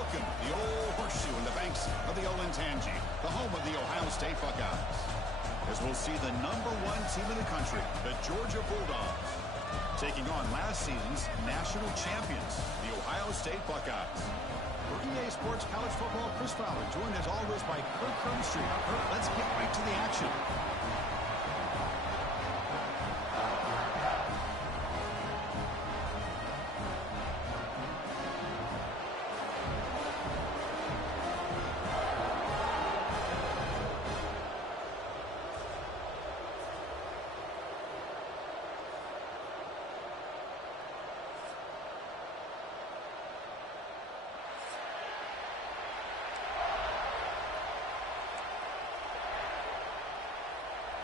Welcome to the old horseshoe in the banks of the Olentangy, the home of the Ohio State Buckeyes. As we'll see the #1 team in the country, the Georgia Bulldogs, taking on last season's national champions, the Ohio State Buckeyes. For EA Sports College Football, Chris Fowler, joined as always by Kirk Herbstreit. Kirk, let's get right to the action.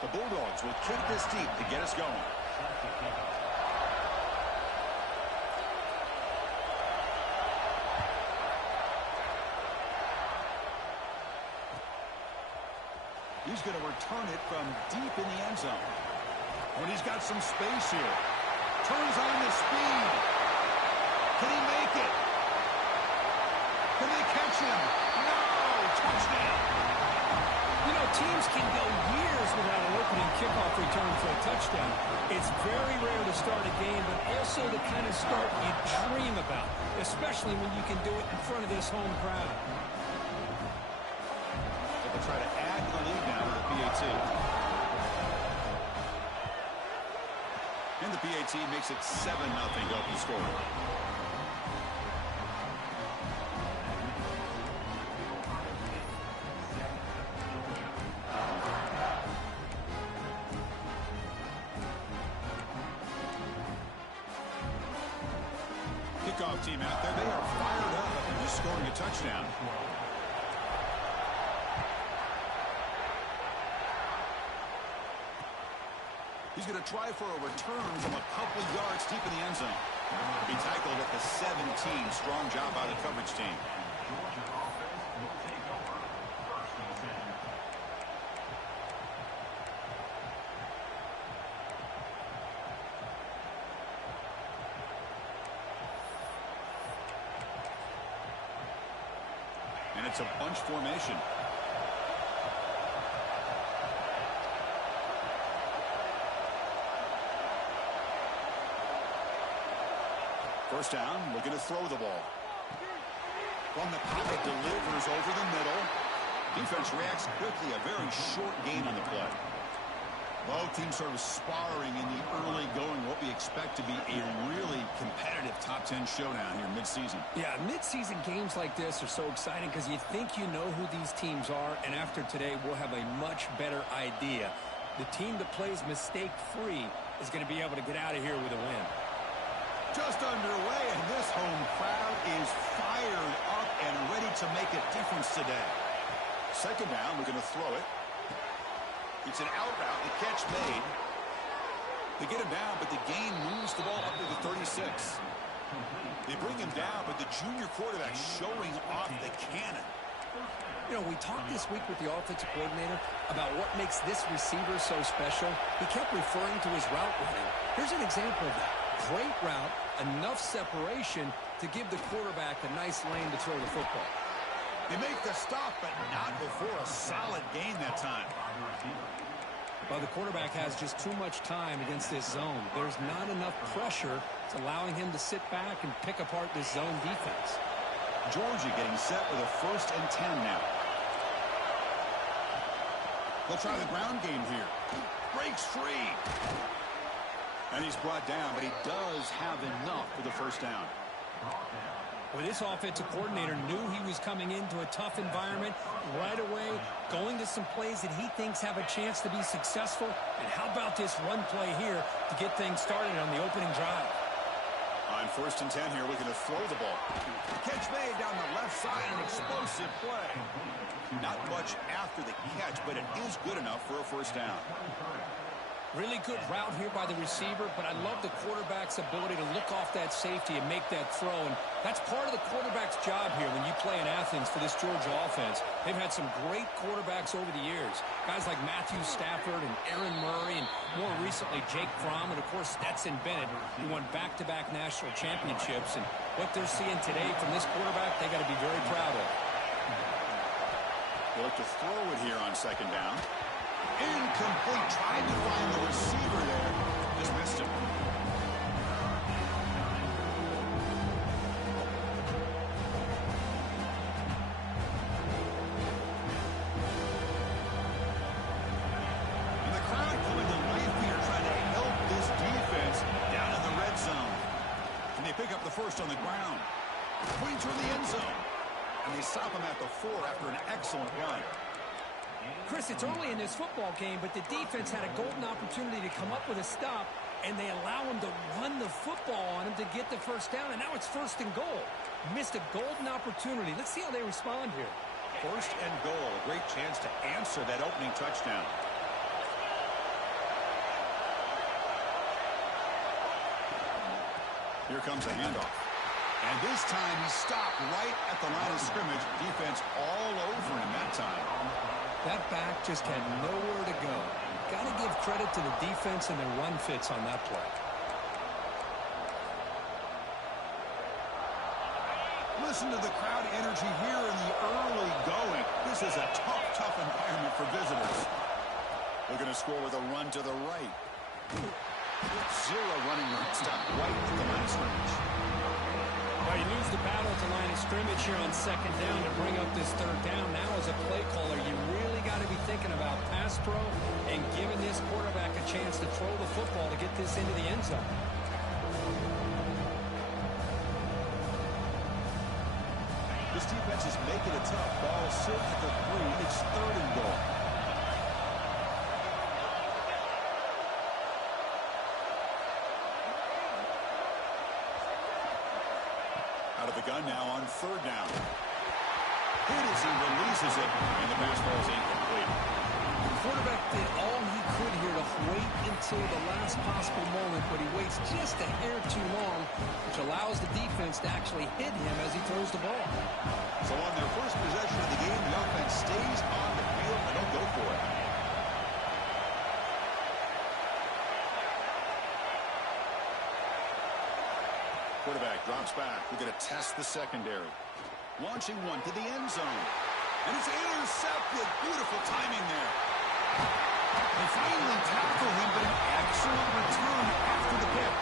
The Bulldogs will kick this deep to get us going. He's going to return it from deep in the end zone. When he's got some space here. Turns on the speed. Can he make it? Can they catch him? No! Touchdown! You know, teams can go years without an opening kickoff return for a touchdown. It's very rare to start a game, but also the kind of start you dream about, especially when you can do it in front of this home crowd. So they'll try to add to the lead now with the PAT. And the PAT makes it 7-0 open score. Kickoff team out there. They are fired up after just scoring a touchdown. He's going to try for a return from a couple yards deep in the end zone. He tackled at the 17. Strong job by the coverage team. And it's a bunch formation. First down, looking to throw the ball. From the pocket, delivers over the middle. Defense reacts quickly. A very short gain on the play. Both teams sort of sparring in the early going. What we expect to be a really competitive top 10 showdown here mid-season. Yeah, mid-season games like this are so exciting because you think you know who these teams are, and after today we'll have a much better idea. The team that plays mistake-free is going to be able to get out of here with a win. Just underway, and this home crowd is fired up and ready to make a difference today. Second down, we're going to throw it. It's an out route, the catch made. They get him down, but the gain moves the ball up to the 36. They bring him down, but the junior quarterback showing off the cannon. You know, we talked this week with the offensive coordinator about what makes this receiver so special. He kept referring to his route running. Here's an example of that. Great route, enough separation to give the quarterback a nice lane to throw the football. They make the stop, but not before a solid gain that time. Well, the quarterback has just too much time against this zone. There's not enough pressure. It's allowing him to sit back and pick apart this zone defense. Georgia getting set with a 1st and 10 now. They'll try the ground game here. Breaks free. And he's brought down, but he does have enough for the first down. Well, this offensive coordinator knew he was coming into a tough environment right away, going to some plays that he thinks have a chance to be successful. And how about this run play here to get things started on the opening drive? On 1st and 10 here, looking to throw the ball. Catch made down the left side, an explosive play. Not much after the catch, but it is good enough for a first down. Really good route here by the receiver, but I love the quarterback's ability to look off that safety and make that throw. And that's part of the quarterback's job here when you play in Athens for this Georgia offense. They've had some great quarterbacks over the years. Guys like Matthew Stafford and Aaron Murray, and more recently Jake Fromm, and of course Stetson Bennett, who won back-to-back national championships. And what they're seeing today from this quarterback, they got to be very proud of. They look to throw it here on second down. Incomplete. Tried to find the receiver there. Just missed him. And the crowd coming to life here, trying to help this defense down in the red zone. And they pick up the first on the ground. Pointing toward the end zone. And they stop him at the 4 after an excellent run. Chris, it's early in this football game, but the defense had a golden opportunity to come up with a stop, and they allow him to run the football on him to get the first down, and now it's 1st and goal. Missed a golden opportunity. Let's see how they respond here. 1st and goal. A great chance to answer that opening touchdown. Here comes a handoff. And this time he stopped right at the line of scrimmage. Defense all over him that time. That back just had nowhere to go. Got to give credit to the defense and their run fits on that play. Listen to the crowd energy here in the early going. This is a tough environment for visitors. Looking to score with a run to the right. 0 running room. Stop right at the line of scrimmage. Well, you lose the battle at the line of scrimmage here on second down to bring up this 3rd down. Now as a play caller, you really got to be thinking about pass pro and giving this quarterback a chance to throw the football to get this into the end zone. This defense is making it tough. Ball sit at the 3. It's 3rd and goal. Out of the gun now on 3rd down. Hit as he releases it, and the pass ball is incomplete. The quarterback did all he could here to wait until the last possible moment, but he waits just a hair too long, which allows the defense to actually hit him as he throws the ball. So on their first possession of the game, the offense stays on the field and don't go for it. Quarterback drops back. We're going to test the secondary. Launching one to the end zone. And it's intercepted. Beautiful timing there. They finally tackle him, but an excellent return after the pick.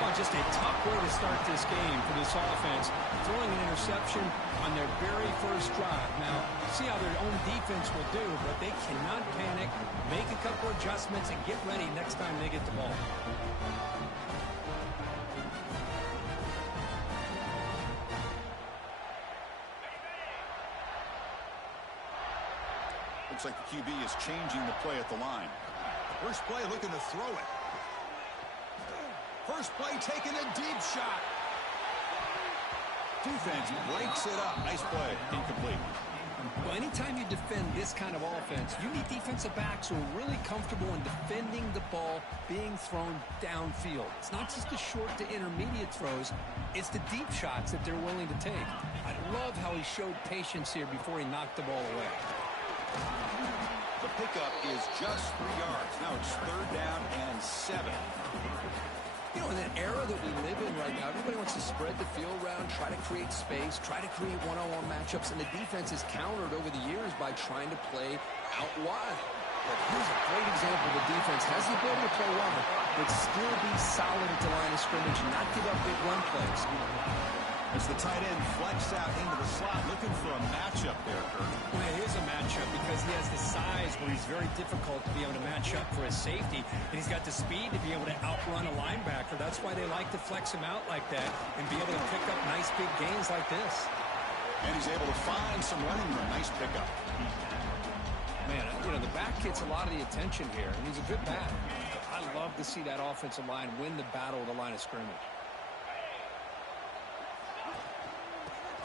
Well, just a tough way to start this game for this offense. Throwing an interception on their very first drive. Now, see how their own defense will do, but they cannot panic, make a couple adjustments, and get ready next time they get the ball. Looks like the QB is changing the play at the line. First play looking to throw it. First play taking a deep shot. Defense breaks it up. Nice play. Incomplete. Well, anytime you defend this kind of offense, you need defensive backs who are really comfortable in defending the ball being thrown downfield. It's not just the short to intermediate throws. It's the deep shots that they're willing to take. I love how he showed patience here before he knocked the ball away. The pickup is just 3 yards. Now it's 3rd down and 7. You know, in an era that we live in right now, everybody wants to spread the field around, try to create space, try to create one-on-one matchups, and the defense is countered over the years by trying to play out wide. But here's a great example. The defense has the ability to play wide, but still be solid at the line of scrimmage and not give up big run plays. As the tight end flex out into the slot, looking for a matchup there, Kurt. Well, it is a matchup because he has the size where he's very difficult to be able to match up for his safety, and he's got the speed to be able to outrun a linebacker. That's why they like to flex him out like that and be able to pick up nice big gains like this. And he's able to find some running room. Nice pickup. Man, you know, the back gets a lot of the attention here, and he's a good back. I love to see that offensive line win the battle of the line of scrimmage.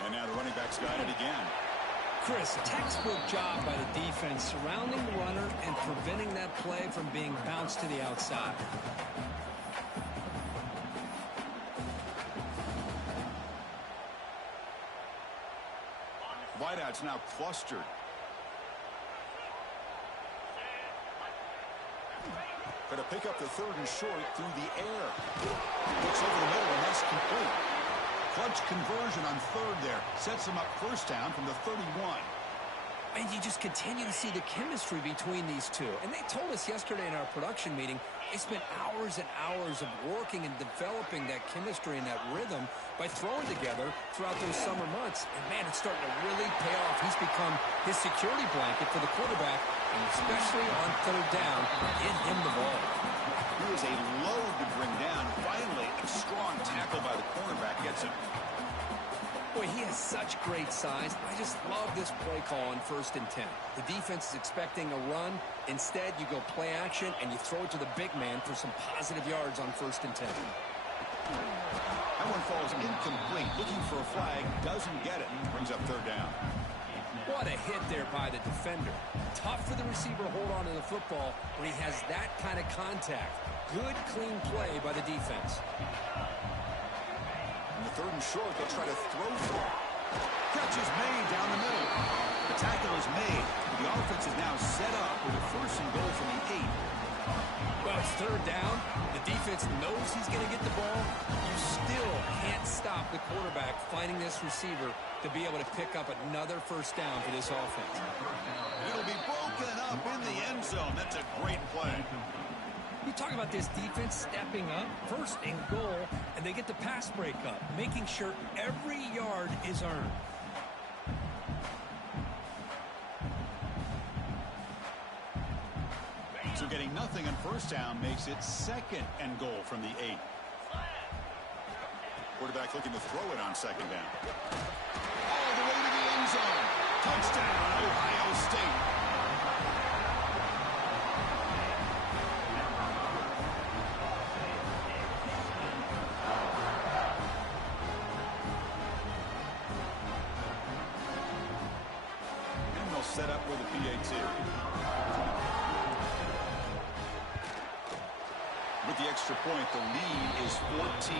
And now the running back's got it again. Chris, textbook job by the defense surrounding the runner and preventing that play from being bounced to the outside. Wideout's now clustered. Going to pick up the 3rd and short through the air. Looks over the middle, and that's complete. Clutch conversion on 3rd there. Sets him up 1st down from the 31. And you just continue to see the chemistry between these two. And they told us yesterday in our production meeting, they spent hours and hours of working and developing that chemistry and that rhythm by throwing together throughout those summer months. And, man, it's starting to really pay off. He's become his security blanket for the quarterback, and especially on 3rd down, get him the ball. He was a load to bring down. Finally, a strong tackle by the cornerback gets him. Boy, he has such great size. I just love this play call on 1st and 10. The defense is expecting a run. Instead, you go play action, and you throw it to the big man for some positive yards on 1st and 10. That one falls incomplete. Looking for a flag. Doesn't get it. Brings up 3rd down. What a hit there by the defender. Tough for the receiver to hold on to the football when he has that kind of contact. Good, clean play by the defense. In the 3rd and short, they'll try to throw for it. Catch is made down the middle. The tackle is made. The offense is now set up with a 1st and goal from the 8. Well, it's 3rd down. The defense knows he's going to get the ball. You still can't stop the quarterback finding this receiver to be able to pick up another 1st down for this offense. It'll be broken up in the end zone. That's a great play. You talk about this defense stepping up, 1st and goal, and they get the pass breakup, making sure every yard is earned. So getting nothing on 1st down makes it 2nd and goal from the 8. Quarterback looking to throw it on 2nd down. All the way to the end zone. Touchdown, Ohio State. Set up with a PAT. With the extra point, the lead is 14.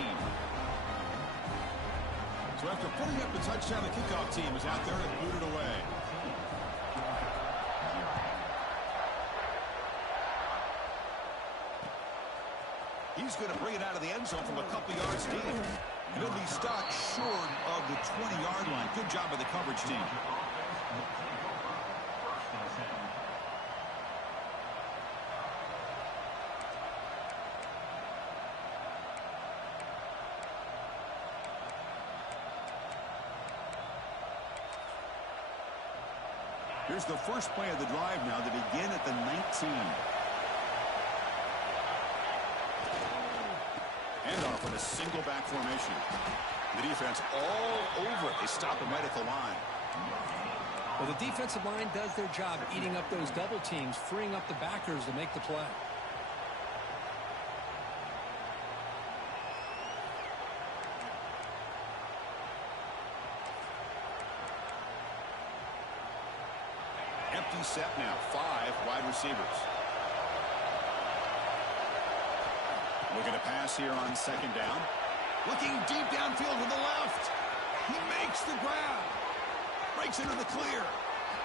So after putting up the touchdown, the kickoff team is out there and boot it away. He's going to bring it out of the end zone from a couple yards deep. And he'll be stopped short of the 20-yard line. Good job by the coverage team. Here's the first play of the drive now to begin at the 19. Handoff with a single back formation. The defense all over it. They stop him right at the line. Well, the defensive line does their job eating up those double teams, freeing up the backers to make the play. Empty set now. 5 wide receivers. Looking to pass here on 2nd down. Looking deep downfield to the left. He makes the grab. Breaks into the clear.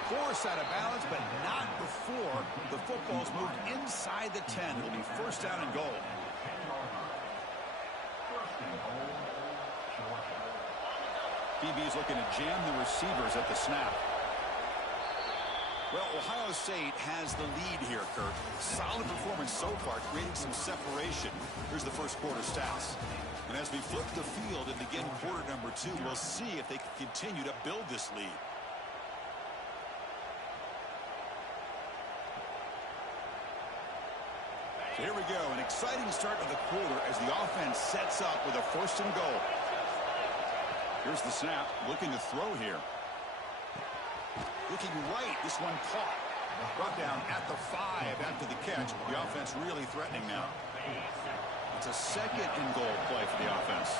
Force out of balance, but not before the football's moved inside the 10. It'll be 1st down and goal. BB is looking to jam the receivers at the snap. Well, Ohio State has the lead here, Kirk. Solid performance so far, creating some separation. Here's the first quarter stats. And as we flip the field and begin quarter number 2, we'll see if they can continue to build this lead. So here we go, an exciting start of the quarter as the offense sets up with a 1st and goal. Here's the snap, looking to throw here. Looking right, this one caught. Brought down at the 5 after the catch. The offense really threatening now. It's a 2nd and goal play for the offense.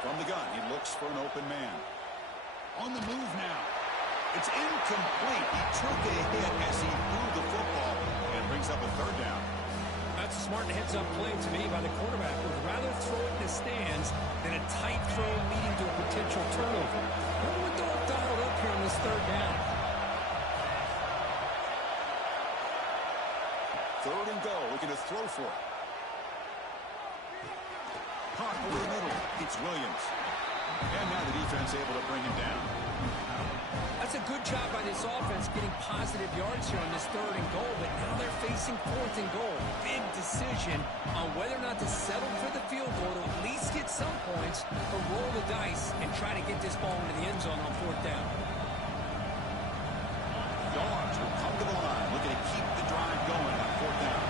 From the gun, he looks for an open man. On the move now. It's incomplete. He took a hit as he threw the football and brings up a third down. That's a smart heads-up play to me by the quarterback. Would rather throw it in the stands than a tight throw leading to a potential turnover. Wonder what they'll have dialed up here on this third down. Third and goal. Looking to throw for it. Caught over the middle. It's Williams. And now the defense able to bring him down. That's a good job by this offense getting positive yards here on this third and goal, but now they're facing fourth and goal. Big decision on whether or not to settle for the field goal to at least get some points or roll the dice and try to get this ball into the end zone on fourth down. Dogs will come to the line, looking to keep the drive going on fourth down.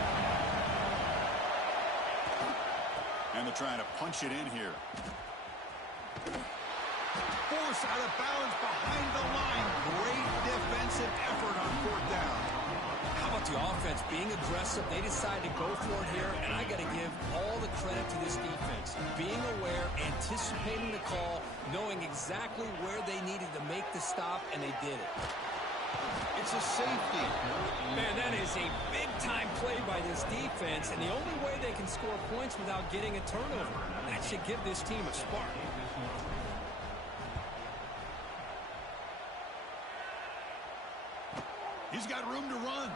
And they're trying to punch it in here. Force out of bounds behind the line. Great defensive effort on fourth down. How about the offense being aggressive? They decide to go for it here, and I got to give all the credit to this defense. Being aware, anticipating the call, knowing exactly where they needed to make the stop, and they did it. It's a safety. Man, that is a big-time play by this defense, and the only way they can score points without getting a turnover. That should give this team a spark. He's got room to run.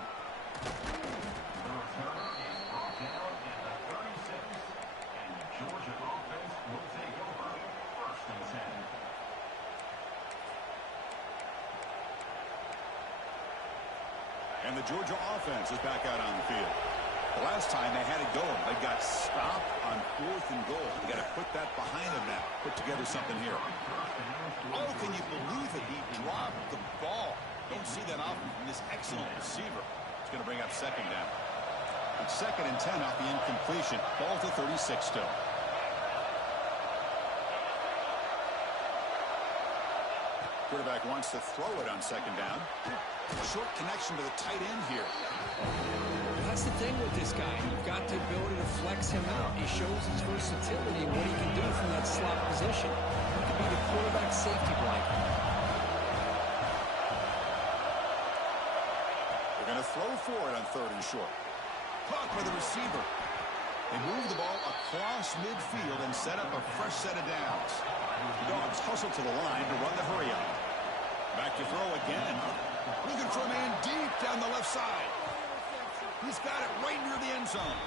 And the Georgia offense is back out on the field. The last time they had it going, they got stopped on fourth and goal. They got to put that behind them now. Put together something here. Oh, can you believe it? He dropped the ball. Don't see that often from this excellent receiver. It's going to bring up second down. It's 2nd and 10 off the incompletion. Ball to 36 still. Quarterback wants to throw it on second down. Short connection to the tight end here. That's the thing with this guy. You've got the ability to flex him out. He shows his versatility and what he can do from that slot position. He could be the quarterback safety blanket. They're going to throw for it on third and short. Caught by the receiver. They move the ball across midfield and set up a fresh set of downs. The Dogs hustle to the line to run the hurry up. Back to throw again. Looking for a man deep down the left side. He's got it right near the end zone.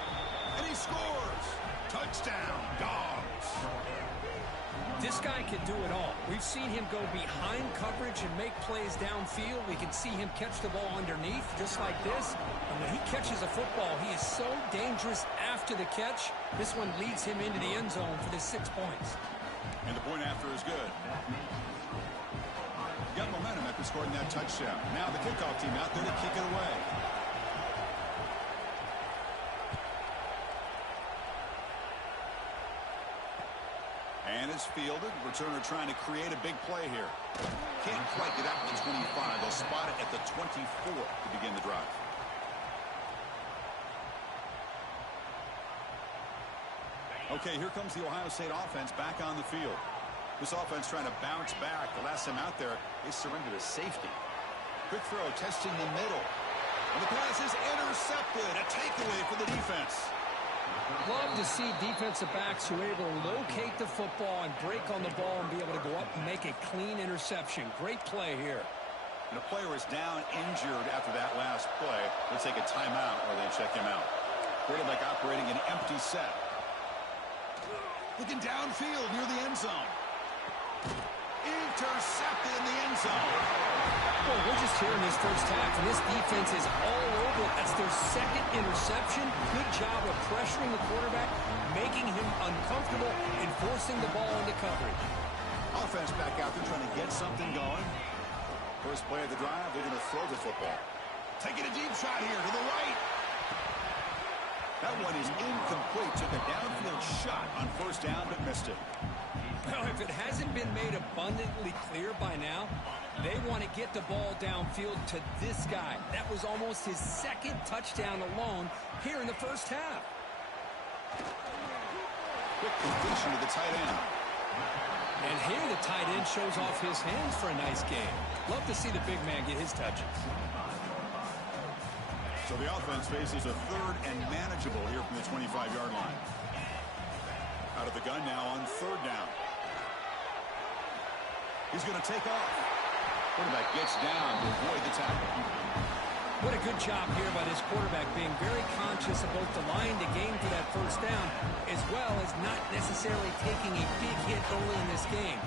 And he scores. Touchdown, Dogs. This guy can do it all. We've seen him go behind coverage and make plays downfield. We can see him catch the ball underneath just like this. And when he catches a football, he is so dangerous after the catch. This one leads him into the end zone for the 6 points. And the point after is good. Got momentum after scoring that touchdown. Now the kickoff team out there to kick it away. And it's fielded. Returner trying to create a big play here. Can't quite get out to the 25. They'll spot it at the 24 to begin the drive. Okay, here comes the Ohio State offense back on the field. This offense trying to bounce back. The last time out there, they surrendered a safety. Quick throw, testing the middle. And the pass is intercepted. A takeaway for the defense. Love to see defensive backs who are able to locate the football and break on the ball and be able to go up and make a clean interception. Great play here. And a player is down injured after that last play. They'll take a timeout or they check him out. Quarterback operating an empty set. Looking downfield near the end zone. Intercepted in the end zone. Well, we're just here in this first half, and this defense is all over. That's their second interception. Good job of pressuring the quarterback, making him uncomfortable, and forcing the ball into coverage. Offense back out there trying to get something going. First play of the drive, they're going to throw the football. Taking a deep shot here to the right. That one is incomplete. Took a downfield shot on first down, but missed it. Well, if it hasn't been made abundantly clear by now, they want to get the ball downfield to this guy. That was almost his second touchdown alone here in the first half. Quick completion to the tight end. And here the tight end shows off his hands for a nice game. Love to see the big man get his touches. So the offense faces a third and manageable here from the 25-yard line. Out of the gun now on third down. He's going to take off. Quarterback gets down to avoid the tackle. What a good job here by this quarterback, being very conscious of both the line to gain for that first down, as well as not necessarily taking a big hit early in this game.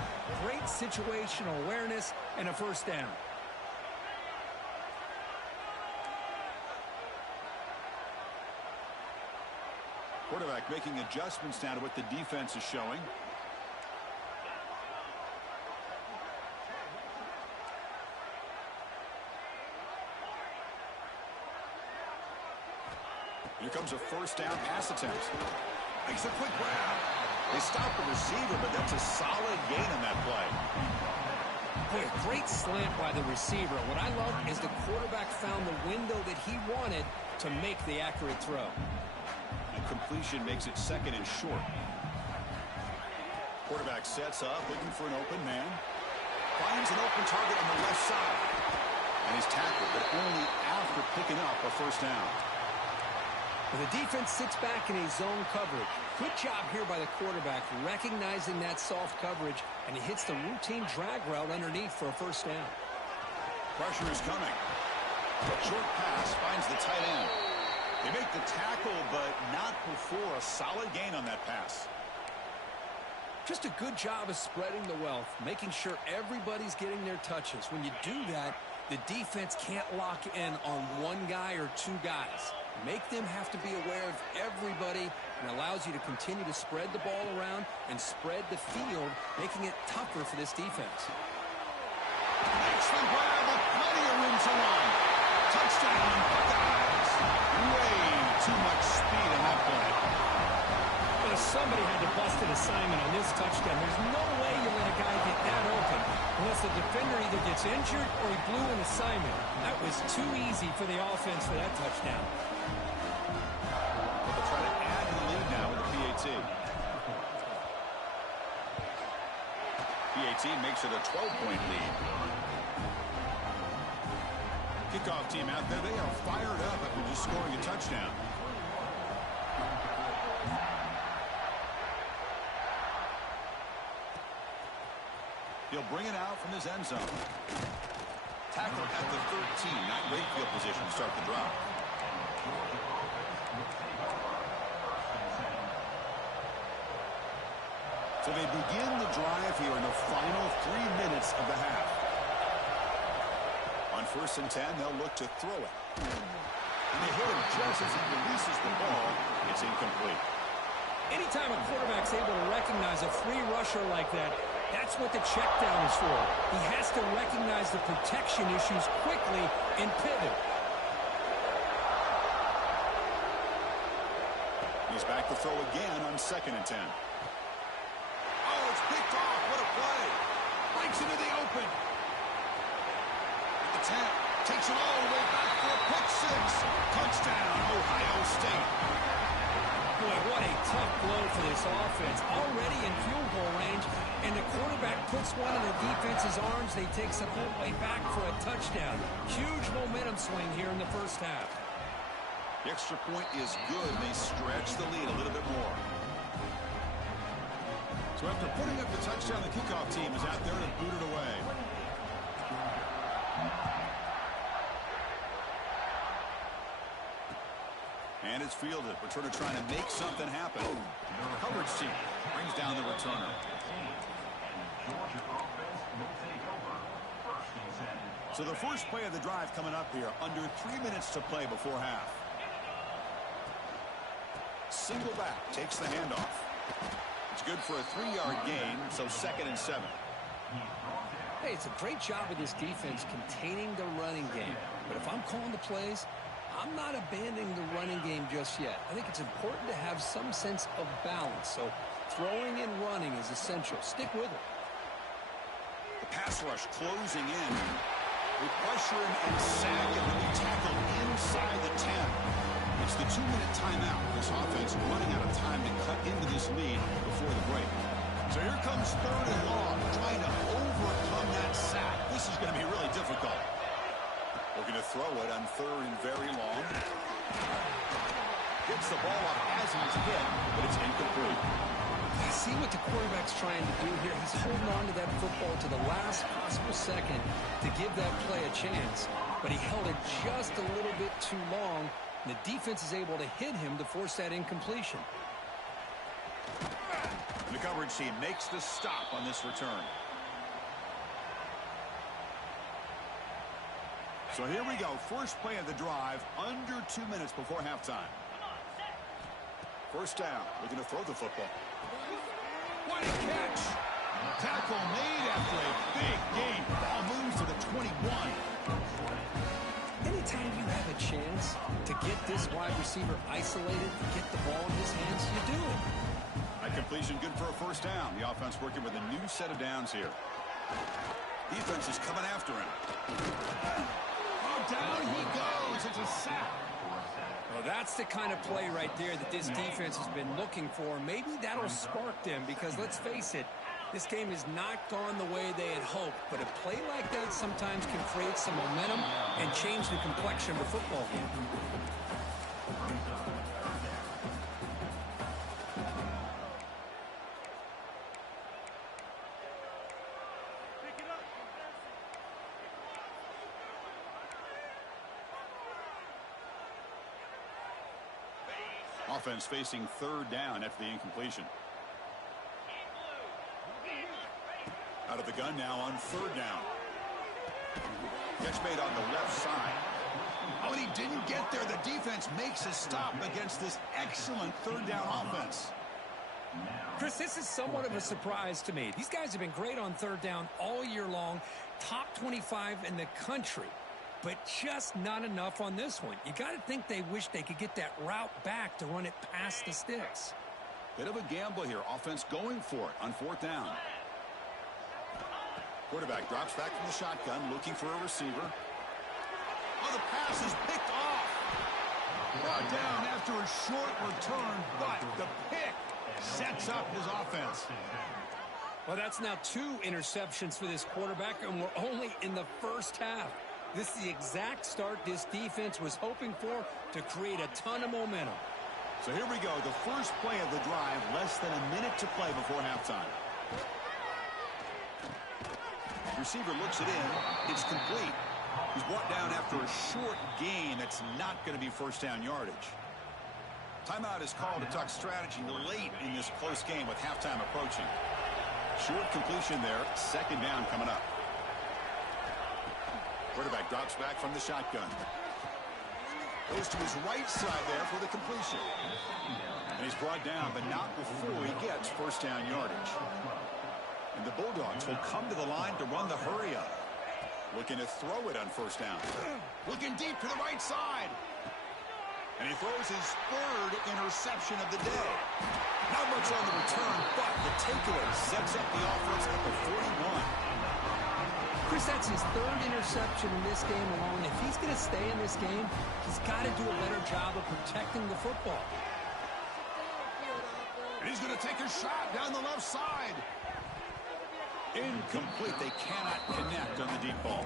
Great situational awareness and a first down. Quarterback making adjustments now to what the defense is showing. Here comes a first down pass attempt. Makes a quick grab. They stop the receiver, but that's a solid gain on that play. Boy, a great slant by the receiver. What I love is the quarterback found the window that he wanted to make the accurate throw. And completion makes it second and short. Quarterback sets up, looking for an open man. Finds an open target on the left side. And he's tackled, but only after picking up a first down. Well, the defense sits back in a zone coverage. Good job here by the quarterback, recognizing that soft coverage, and he hits the routine drag route underneath for a first down. Pressure is coming. Short pass finds the tight end. They make the tackle, but not before a solid gain on that pass. Just a good job of spreading the wealth, making sure everybody's getting their touches. When you do that, the defense can't lock in on one guy or two guys. Make them have to be aware of everybody, and allows you to continue to spread the ball around and spread the field, making it tougher for this defense. Makes the grab with plenty of room to run. Touchdown, Buckeyes. Way too much speed in that play. But if somebody had to bust an assignment on this touchdown, there's no way you let a guy get that open unless the defender either gets injured or he blew an assignment. That was too easy for the offense for that touchdown. They'll try to add to the lead now with the PAT. PAT makes it a 12-point lead. Kickoff team out there, they are fired up after just scoring a touchdown. He'll bring it out from his end zone. Tackle at the 13. Not great field position to start the drive. So they begin the drive here in the final 3 minutes of the half. On 1st and 10, they'll look to throw it. And they hit him just as he releases the ball. It's incomplete. Anytime a quarterback's able to recognize a free rusher like that, that's what the check down is for. He has to recognize the protection issues quickly and pivot. He's back to throw again on 2nd and 10. Oh, it's picked off. What a play. Breaks into the open. At the 10. Takes it all the way back for a pick six. Touchdown, Ohio State. Boy, what a tough blow for this offense. Already in field goal range, and the quarterback puts one in the defense's arms. They take it all the way back for a touchdown. Huge momentum swing here in the first half. The extra point is good. They stretch the lead a little bit more. So after putting up the touchdown, the kickoff team is out there to boot it away. And it's fielded. Returner trying to make something happen. Coverage team brings down the returner. So the first play of the drive coming up here. Under 3 minutes to play before half. Single back takes the handoff. It's good for a 3-yard gain, so 2nd and 7. Hey, it's a great job of this defense containing the running game. But if I'm calling the plays, I'm not abandoning the running game just yet. I think it's important to have some sense of balance. So throwing and running is essential. Stick with it. The pass rush closing in. They pressure him and sack him to be tackled inside the 10. It's the 2-minute timeout. This offense running out of time to cut into this lead before the break. So here comes 3rd and long, trying to overcome that sack. This is going to be really difficult. Looking to throw it on 3rd and very long. Gets the ball up as he's hit, but it's incomplete. See what the quarterback's trying to do here. He's holding on to that football to the last possible second to give that play a chance. But he held it just a little bit too long. And the defense is able to hit him to force that incompletion. The coverage team makes the stop on this return. So here we go. First play of the drive, under 2 minutes before halftime. First down. Looking to throw the football. What a catch! Tackle made after a big gain. Ball moves to the 21. Anytime you have a chance to get this wide receiver isolated, get the ball in his hands, you do it. That completion good for a first down. The offense working with a new set of downs here. Defense is coming after him. Oh, down he goes. It's a sack. Well, that's the kind of play right there that this defense has been looking for. Maybe that'll spark them because, let's face it, this game has not gone the way they had hoped. But a play like that sometimes can create some momentum and change the complexion of a football game. Offense facing 3rd down after the incompletion. Out of the gun now on 3rd down. Catch made on the left side. Oh, and he didn't get there. The defense makes a stop against this excellent 3rd down offense. Chris, this is somewhat of a surprise to me. These guys have been great on 3rd down all year long. Top 25 in the country. But just not enough on this one. You got to think they wish they could get that route back to run it past the sticks. Bit of a gamble here. Offense going for it on 4th down. Quarterback drops back from the shotgun, looking for a receiver. Oh, the pass is picked off. Brought down after a short return, but the pick sets up his offense. Well, that's now 2 interceptions for this quarterback, and we're only in the first half. This is the exact start this defense was hoping for to create a ton of momentum. So here we go. The first play of the drive, less than a minute to play before halftime. Receiver looks it in. It's complete. He's brought down after a short gain that's not going to be first down yardage. Timeout is called to talk strategy late in this close game with halftime approaching. Short completion there. 2nd down coming up. Quarterback drops back from the shotgun. Goes to his right side there for the completion. And he's brought down, but not before he gets first down yardage. And the Bulldogs will come to the line to run the hurry up. Looking to throw it on first down. Looking deep to the right side. And he throws his 3rd interception of the day. Not much on the return, but the takeaway sets up the offense at the 41. Chris, that's his 3rd interception in this game alone. If he's going to stay in this game, he's got to do a better job of protecting the football. And he's going to take a shot down the left side. Incomplete. They cannot connect on the deep ball.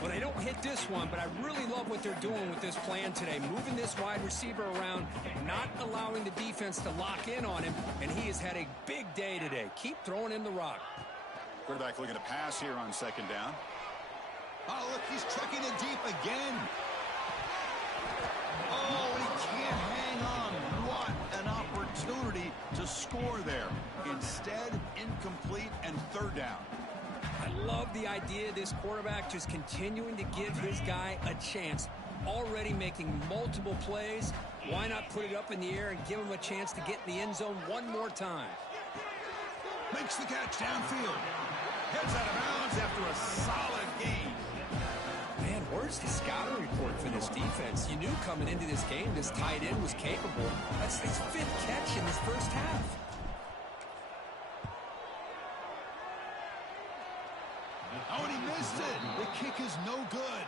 Well, they don't hit this one, but I really love what they're doing with this plan today. Moving this wide receiver around, not allowing the defense to lock in on him, and he has had a big day today. Keep throwing him the rock. Quarterback looking to pass here on 2nd down. Oh, look, he's checking it deep again. Oh, and he can't hang on. What an opportunity to score there. Instead, incomplete and 3rd down. I love the idea of this quarterback just continuing to give his guy a chance. Already making multiple plays. Why not put it up in the air and give him a chance to get in the end zone one more time? Makes the catch downfield. Heads out of bounds after a solid gain. Man, where's the scouting report for this defense? You knew coming into this game this tight end was capable. That's his 5th catch in this first half. Oh, and he missed it. The kick is no good.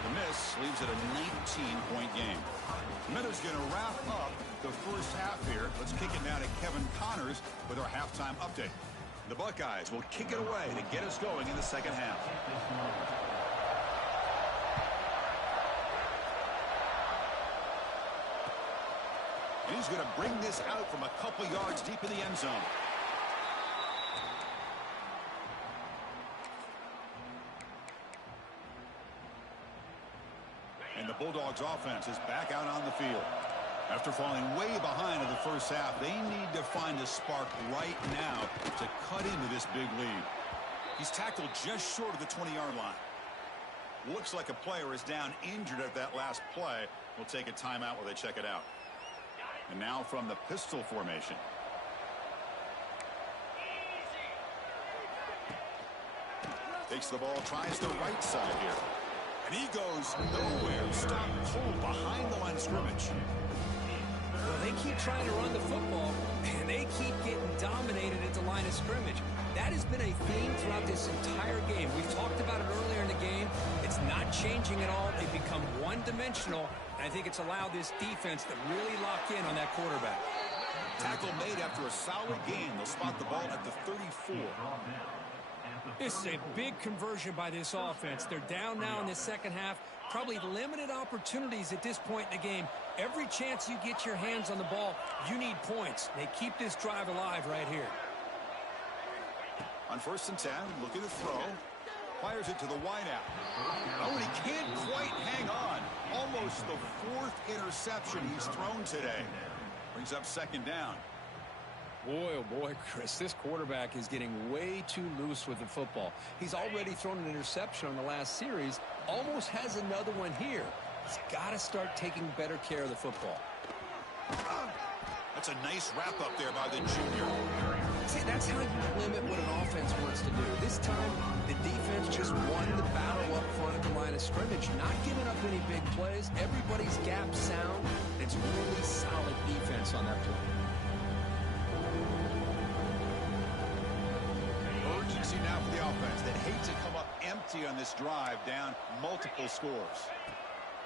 The miss leaves it a 19-point game. A minute is going to wrap up the first half here. Let's kick it now to Kevin Connors with our halftime update. The Buckeyes will kick it away to get us going in the second half. And he's going to bring this out from a couple yards deep in the end zone. And the Bulldogs offense is back out on the field. After falling way behind in the first half, they need to find a spark right now to cut into this big lead. He's tackled just short of the 20-yard line. Looks like a player is down injured at that last play. We'll take a timeout while they check it out. And now from the pistol formation. Takes the ball, tries the right side here. And he goes nowhere. Stop cold behind the line of scrimmage. Well, they keep trying to run the football, and they keep getting dominated at the line of scrimmage. That has been a theme throughout this entire game. We've talked about it earlier in the game. It's not changing at all. They've become one-dimensional, and I think it's allowed this defense to really lock in on that quarterback. Tackle made after a solid gain. They'll spot the ball at the 34. This is a big conversion by this offense. They're down now in the second half. Probably limited opportunities at this point in the game. Every chance you get your hands on the ball, you need points. They keep this drive alive right here. On 1st and 10, looking to throw. Fires it to the wideout. Oh, and he can't quite hang on. Almost the 4th interception he's thrown today. Brings up 2nd down. Boy, oh boy, Chris, this quarterback is getting way too loose with the football. He's already thrown an interception on the last series, almost has another one here. He's got to start taking better care of the football. That's a nice wrap-up there by the junior. See, that's how you limit what an offense wants to do. This time, the defense just won the battle up front at the line of scrimmage, not giving up any big plays. Everybody's gap sound. It's really solid defense on that play. Urgency now for the offense that hates to come up empty on this drive, down multiple scores.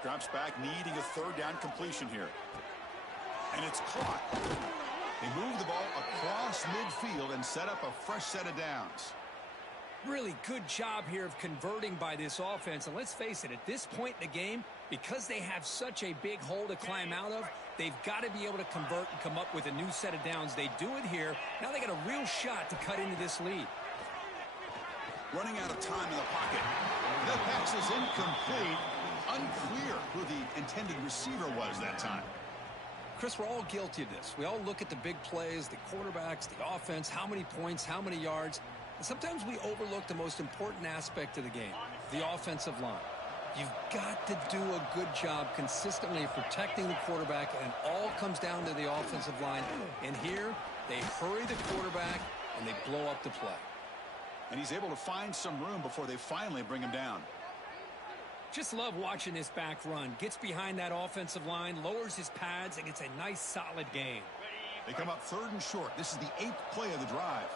Drops back, needing a 3rd down completion here. And it's caught. They move the ball across midfield and set up a fresh set of downs. Really good job here of converting by this offense. And let's face it, at this point in the game, because they have such a big hole to climb out of, they've got to be able to convert and come up with a new set of downs. They do it here. Now they got a real shot to cut into this lead. Running out of time in the pocket. The pass is incomplete. Unclear who the intended receiver was that time. Chris, we're all guilty of this. We all look at the big plays, the quarterbacks, the offense, how many points, how many yards. And sometimes we overlook the most important aspect of the game, the offensive line. You've got to do a good job consistently of protecting the quarterback, and it all comes down to the offensive line. And here, they hurry the quarterback, and they blow up the play. And he's able to find some room before they finally bring him down. Just love watching this back run. Gets behind that offensive line, lowers his pads, and gets a nice, solid gain. They come up 3rd and short. This is the 8th play of the drive.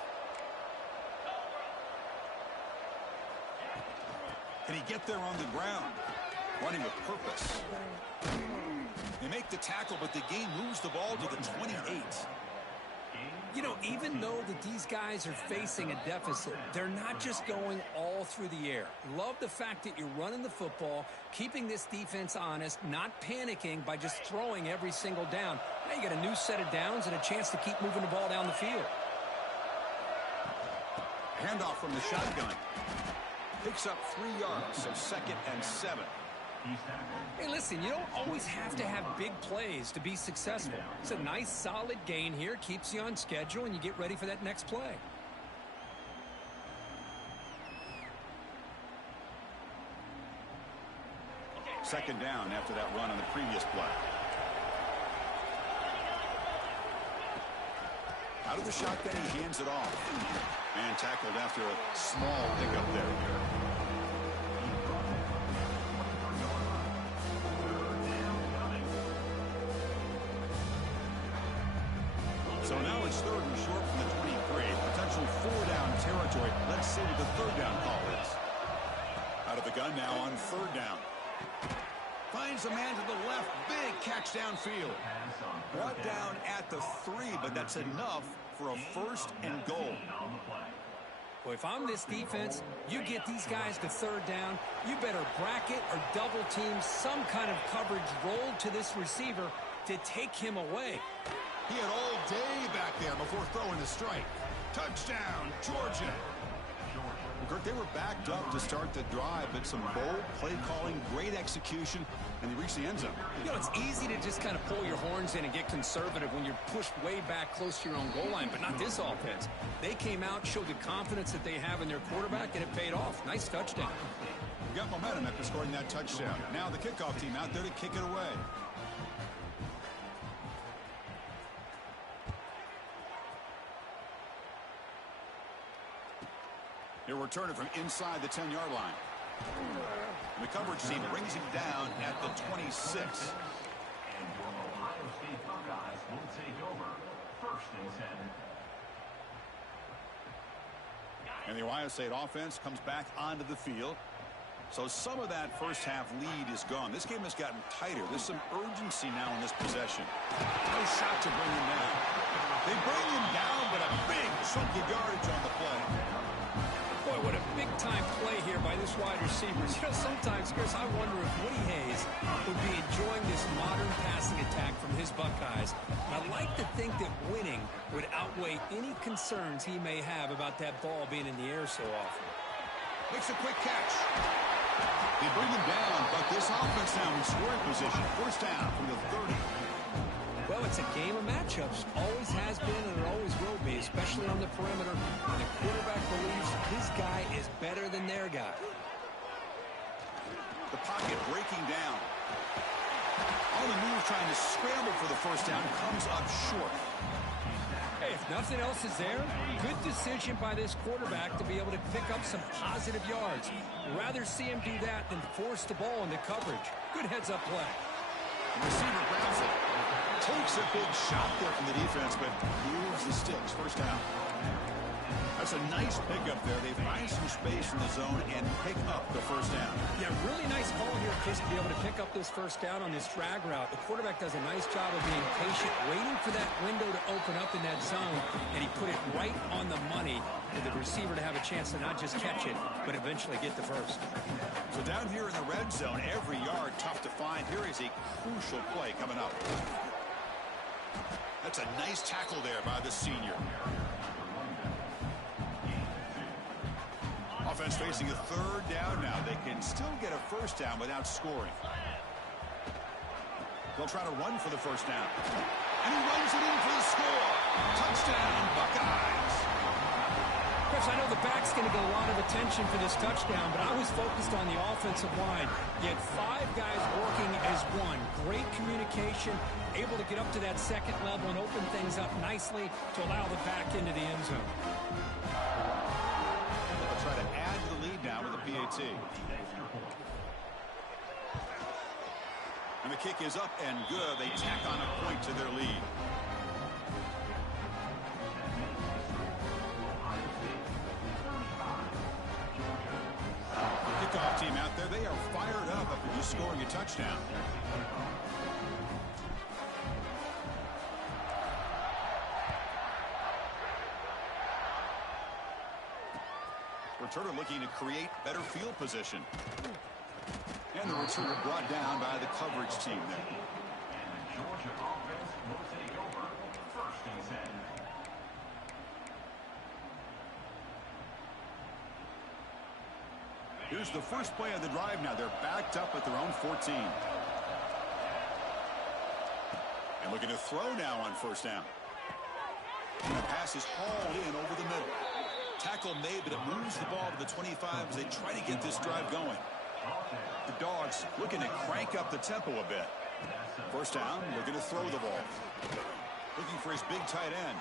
Can he get there on the ground? Running with purpose. They make the tackle, but the game moves the ball to the 28. You know, even though these guys are facing a deficit, they're not just going all through the air. Love the fact that you're running the football, keeping this defense honest, not panicking by just throwing every single down. Now you got a new set of downs and a chance to keep moving the ball down the field. Handoff from the shotgun. Picks up 3 yards, so 2nd and 7. Hey, listen, you don't always have to have big plays to be successful. It's a nice, solid gain here, keeps you on schedule, and you get ready for that next play. Second down after that run on the previous play. Out of the shotgun, he hands it off. And tackled after a small pickup there. So now it's 3rd and short from the 23. Potential 4-down territory. Let's see what the 3rd down call is. Out of the gun now on 3rd down. finds a man to the left. Big catch downfield. Brought down at the 3, but that's enough for a 1st and goal. Well, if I'm this defense, you get these guys to 3rd down, you better bracket or double team some kind of coverage roll to this receiver to take him away. He had all day back there before throwing the strike. Touchdown, Georgia. Kirk, they were backed up to start the drive, but some bold play calling, great execution, and they reached the end zone. You know, it's easy to just kind of pull your horns in and get conservative when you're pushed way back close to your own goal line, but not this offense. They came out, showed the confidence that they have in their quarterback, and it paid off. Nice touchdown. We got momentum after scoring that touchdown. Now the kickoff team out there to kick it away. He'll return it from inside the 10-yard line. And the coverage team brings him down at the 26. And your Ohio State Buckeyes will take over 1st and 10. And the Ohio State offense comes back onto the field. So some of that first half lead is gone. This game has gotten tighter. There's some urgency now in this possession. Nice shot to bring him down. They bring him down, but a big chunk of yardage on the play. Boy, what a big-time play here by this wide receiver. You know, sometimes, Chris, I wonder if Woody Hayes would be enjoying this modern passing attack from his Buckeyes. And I'd like to think that winning would outweigh any concerns he may have about that ball being in the air so often. Makes a quick catch. They bring him down, but this offense now in scoring position. 1st down from the 30. Well, it's a game of matchups. Always has been and it always will be, especially on the perimeter. And the quarterback believes his guy is better than their guy. The pocket breaking down. On the move trying to scramble for the 1st down comes up short. Hey, if nothing else is there, good decision by this quarterback to be able to pick up some positive yards. Rather see him do that than force the ball into coverage. Good heads-up play. The receiver grabs it. Takes a big shot there from the defense, but moves the sticks. 1st down. That's a nice pickup there. They find some space in the zone and pick up the 1st down. Yeah, really nice call here, Chris, to be able to pick up this 1st down on this drag route. The quarterback does a nice job of being patient, waiting for that window to open up in that zone, and he put it right on the money for the receiver to have a chance to not just catch it, but eventually get the 1st. So down here in the red zone, every yard tough to find. Here is a crucial play coming up. That's a nice tackle there by the senior. Offense facing a 3rd down now. They can still get a 1st down without scoring. They'll try to run for the 1st down. And he runs it in for the score. Touchdown, Buckeyes. Chris, I know the back's going to get a lot of attention for this touchdown, but I was focused on the offensive line. You had 5 guys working as one. Great communication, able to get up to that 2nd level and open things up nicely to allow the back into the end zone. They'll try to add to the lead now with a PAT. And the kick is up and good. They tack on a point to their lead. Kickoff team out there, they are fired up after just scoring a touchdown. Returner looking to create better field position. And the returner brought down by the coverage team there. And the Georgia offense will take over 1st and 10. Here's the first play of the drive now. They're backed up at their own 14. And looking to throw now on 1st down. And the pass is hauled in over the middle. Tackle made, but it moves the ball to the 25 as they try to get this drive going. The Dogs looking to crank up the tempo a bit. 1st down, looking to throw the ball. Looking for his big tight end.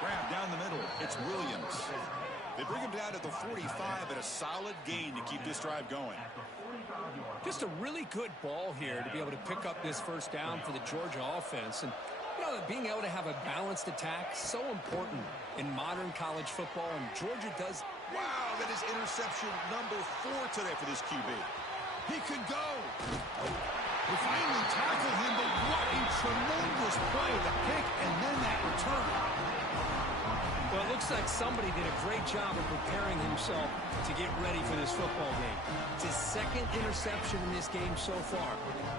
Grab down the middle. It's Williams. They bring him down at the 45 at a solid gain to keep this drive going. Just a really good ball here to be able to pick up this 1st down for the Georgia offense. And, you know, being able to have a balanced attack, so important in modern college football, and Georgia does. Wow, that is interception number 4 today for this QB. He could go. They finally tackle him, but what a tremendous play. The pick and then that return. Well, it looks like somebody did a great job of preparing himself to get ready for this football game. It's his second interception in this game so far.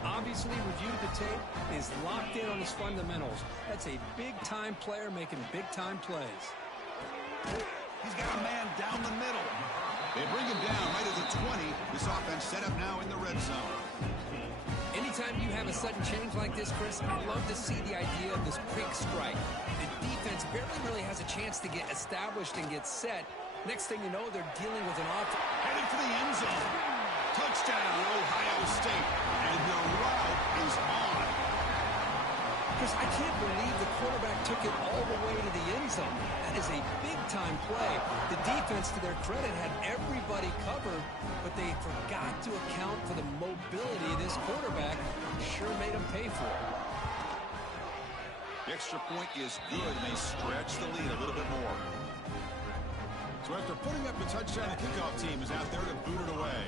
Obviously reviewed the tape, is locked in on his fundamentals. That's a big-time player making big-time plays. He's got a man down the middle. They bring him down right at the 20. This offense set up now in the red zone. Anytime you have a sudden change like this, Chris, I love to see the idea of this quick strike. The defense barely really has a chance to get established and get set. Next thing you know, they're dealing with an offense. Headed for the end zone. Touchdown, Ohio State. And the route is on. Chris, I can't believe the quarterback took it all the way to the end zone. That is a big-time play. The defense, to their credit, had everybody covered, but they forgot to account for the mobility of this quarterback. Sure made him pay for it. The extra point is good, and they stretch the lead a little bit more. So after putting up the touchdown, the kickoff team is out there to boot it away.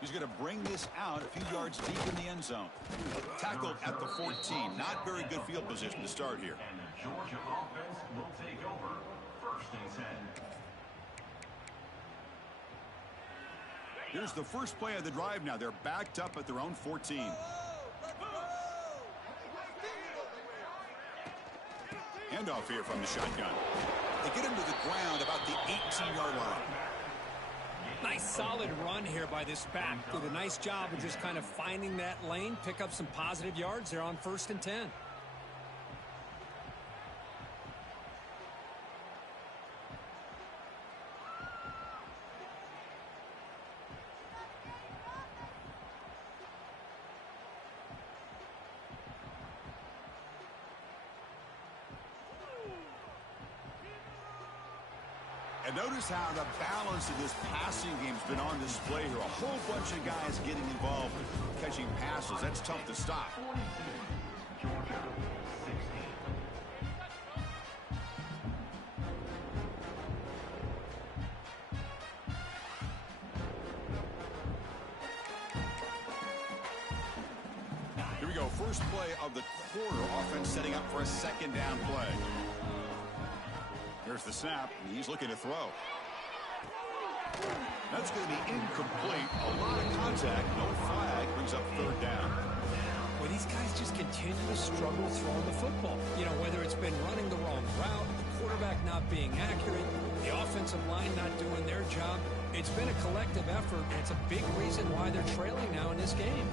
He's going to bring this out a few yards deep in the end zone. Tackled at the 14. Not very good field position to start here. And the Georgia offense will take over. 1st and 10. Here's the first play of the drive now. They're backed up at their own 14. Handoff here from the shotgun. They get him to the ground about the 18-yard line. Nice solid run here by this back. Did a nice job of just kind of finding that lane, pick up some positive yards there on 1st and 10. And notice how the balance of this passing game's been on display here. A whole bunch of guys getting involved catching passes. That's tough to stop. 42. Georgia 16. Here we go. First play of the quarter. Offense setting up for a second down play. Here's the snap, and he's looking to throw. That's going to be incomplete. A lot of contact, no flag, brings up 3rd down. Well, these guys just continue to struggle throwing the football. You know, whether it's been running the wrong route, the quarterback not being accurate, the offensive line not doing their job. It's been a collective effort, and it's a big reason why they're trailing now in this game.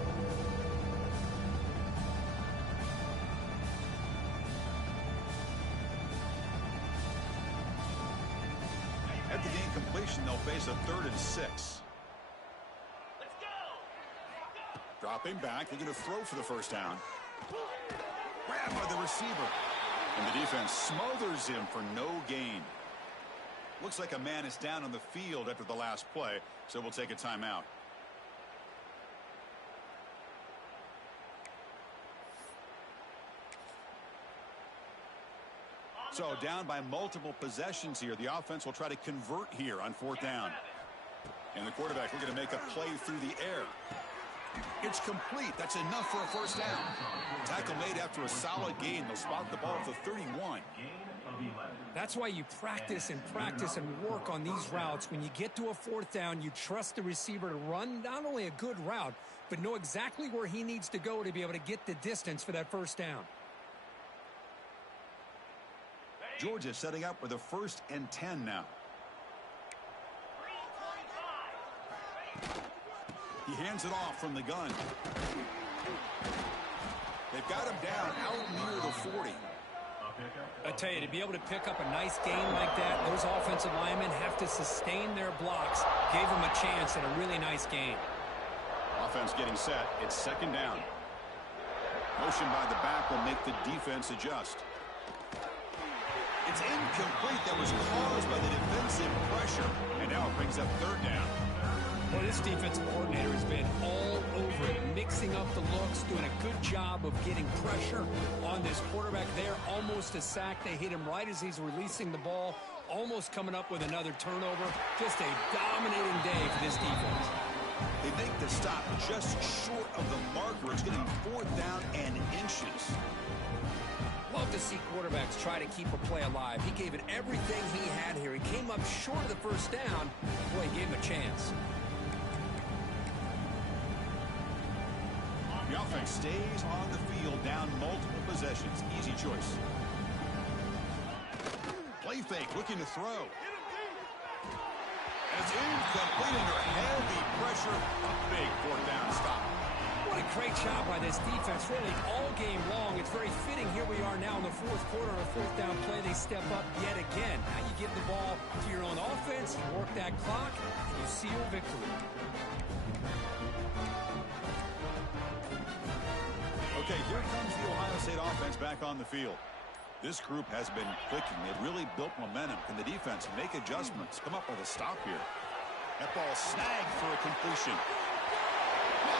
At the game completion, they'll face a 3rd and 6. Let's go! Dropping back, they're going to throw for the 1st down. Grabbed by the receiver. And the defense smothers him for no gain. Looks like a man is down on the field after the last play, so we'll take a timeout. So down by multiple possessions here. The offense will try to convert here on 4th down. And the quarterback looking to make a play through the air. It's complete. That's enough for a 1st down. Tackle made after a solid gain. They'll spot the ball at the 31. That's why you practice and work on these routes. When you get to a 4th down, you trust the receiver to run not only a good route, but know exactly where he needs to go to be able to get the distance for that 1st down. Georgia setting up with a 1st and 10 now. He hands it off from the gun. They've got him down out near the 40. I tell you, to be able to pick up a nice gain like that, those offensive linemen have to sustain their blocks. Gave them a chance at a really nice gain. Offense getting set. It's 2nd down. Motion by the back will make the defense adjust. It's incomplete. That was caused by the defensive pressure. And now it brings up 3rd down. Well, this defensive coordinator has been all over it, mixing up the looks, doing a good job of getting pressure on this quarterback there. Almost a sack. They hit him right as he's releasing the ball. almost coming up with another turnover. Just a dominating day for this defense. They make the stop just short of the marker. It's getting 4th down and inches. Love to see quarterbacks try to keep a play alive. He gave it everything he had here. He came up short of the first down. Boy, he gave him a chance. The offense stays on the field, down multiple possessions. Easy choice. Play fake, looking to throw. And it's incomplete under heavy pressure. A big 4th down stop. What a great job by this defense, really all game long. It's very fitting. Here we are now in the 4th quarter, a 4th down play. They step up yet again. Now you give the ball to your own offense, you work that clock, and you seal victory. Okay, here comes the Ohio State offense back on the field. This group has been clicking. They've really built momentum. Can the defense make adjustments? Come up with a stop here. That ball snagged for a completion.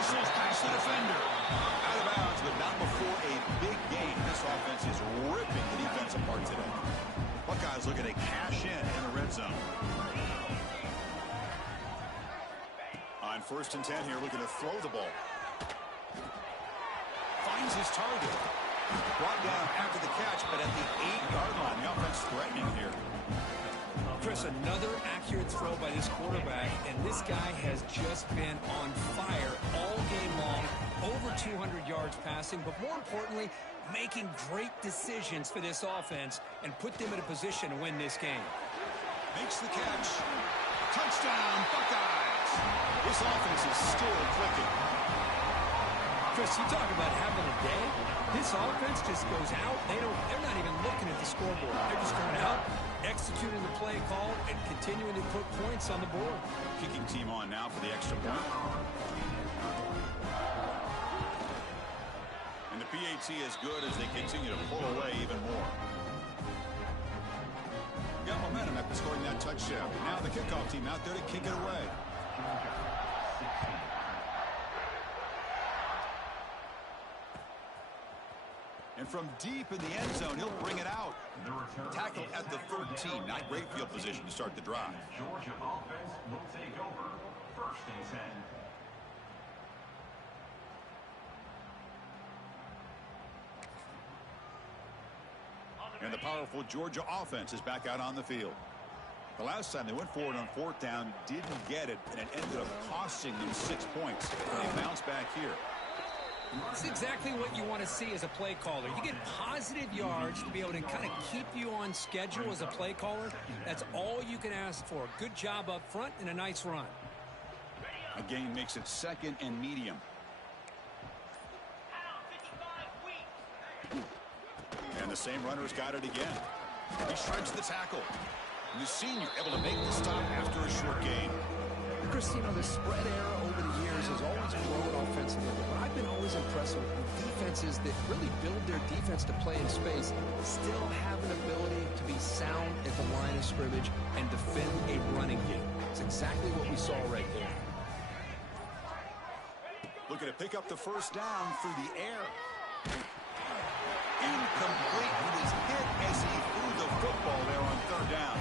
Whistles past the defender. Out of bounds, but not before a big gain. This offense is ripping the defense apart today. Buckeyes looking to cash in the red zone. On 1st and 10 here, looking to throw the ball. Finds his target. Brought down after the catch, but at the 8-yard line, the offense threatening here. Chris, another accurate throw by this quarterback, and this guy has just been on fire all game long. Over 200 yards passing, but more importantly, making great decisions for this offense and put them in a position to win this game. Makes the catch. Touchdown, Buckeyes! This offense is still clicking. Chris, you talk about having a day. This offense just goes out. They're not even looking at the scoreboard. They're just going out, executing the play call, and continuing to put points on the board. Kicking team on now for the extra point. And the PAT is good as they continue to pull away even more. Got momentum after scoring that touchdown. Now the kickoff team out there to kick it away. And from deep in the end zone, he'll bring it out. Tackle at the 13. Not great field position to start the drive. Georgia offense will take over 1st and 10. And the powerful Georgia offense is back out on the field. The last time they went forward on 4th down, didn't get it, and it ended up costing them 6 points. They bounce back here. It's exactly what you want to see as a play caller. You get positive yards to be able to kind of keep you on schedule as a play caller. That's all you can ask for. Good job up front and a nice run. A gain makes it 2nd and medium. And the same runner's got it again. He shreds the tackle. And the senior able to make the stop after a short gain. Chris, you know, the spread era over the years has always grown offensively. But I've been always impressed with defenses that really build their defense to play in space, still have an ability to be sound at the line of scrimmage and defend a running game. It's exactly what we saw right there. Looking to pick up the 1st down through the air. Incomplete. He was hit as he threw the football there on 3rd down.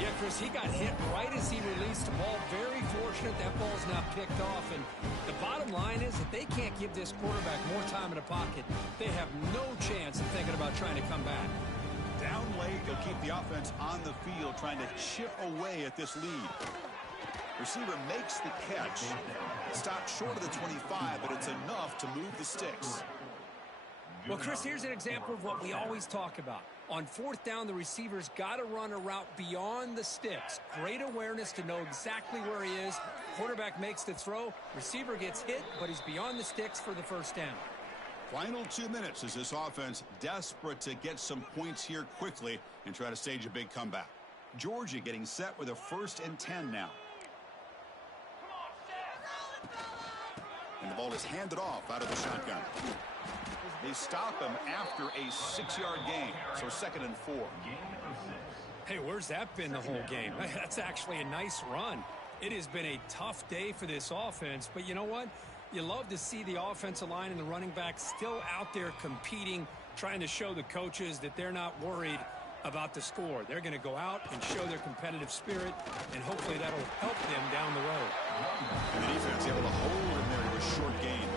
Yeah, Chris, he got hit right as he released the ball. Very fortunate that ball's not picked off. And the bottom line is that they can't give this quarterback more time in the pocket. They have no chance of thinking about trying to come back. Down late, they'll keep the offense on the field, trying to chip away at this lead. Receiver makes the catch. Stopped short of the 25, but it's enough to move the sticks. Well, Chris, here's an example of what we always talk about. On 4th down, the receiver's got to run a route beyond the sticks. Great awareness to know exactly where he is. Quarterback makes the throw. Receiver gets hit, but he's beyond the sticks for the 1st down. Final 2 minutes as this offense desperate to get some points here quickly and try to stage a big comeback. Georgia getting set with a 1st and 10 now. And the ball is handed off out of the shotgun. They stop him after a 6-yard gain, so 2nd and 4. Hey, where's that been the whole game? That's actually a nice run. It has been a tough day for this offense, but you know what? You love to see the offensive line and the running back still out there competing, trying to show the coaches that they're not worried about the score. They're going to go out and show their competitive spirit, and hopefully that'll help them down the road. And the defense able to hold him there to a short gain.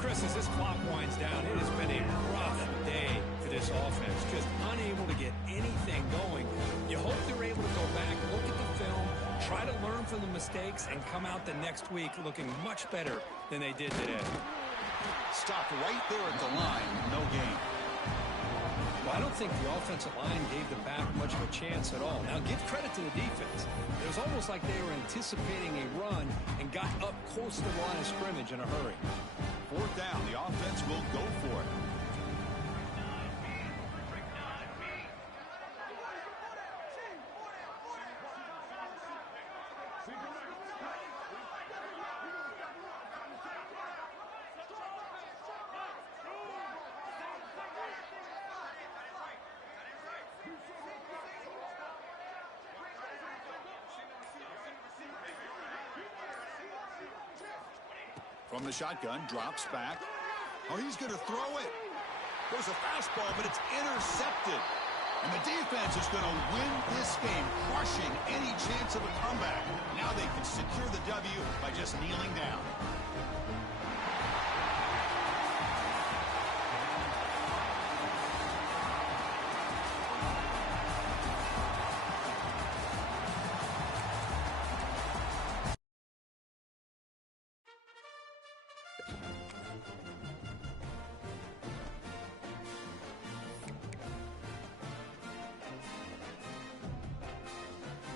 Chris, as this clock winds down, it has been a rough day for this offense. Just unable to get anything going. You hope they're able to go back, look at the film, try to learn from the mistakes, and come out the next week looking much better than they did today. Stopped right there at the line. No gain. Well, I don't think the offensive line gave them back much of a chance at all. Now, give credit to the defense. It was almost like they were anticipating a run and got up close to the line of scrimmage in a hurry. Fourth down, the offense will go for it. From the shotgun, drops back. Oh, he's going to throw it. There's a fastball, but it's intercepted. And the defense is going to win this game, crushing any chance of a comeback. Now they can secure the W by just kneeling down.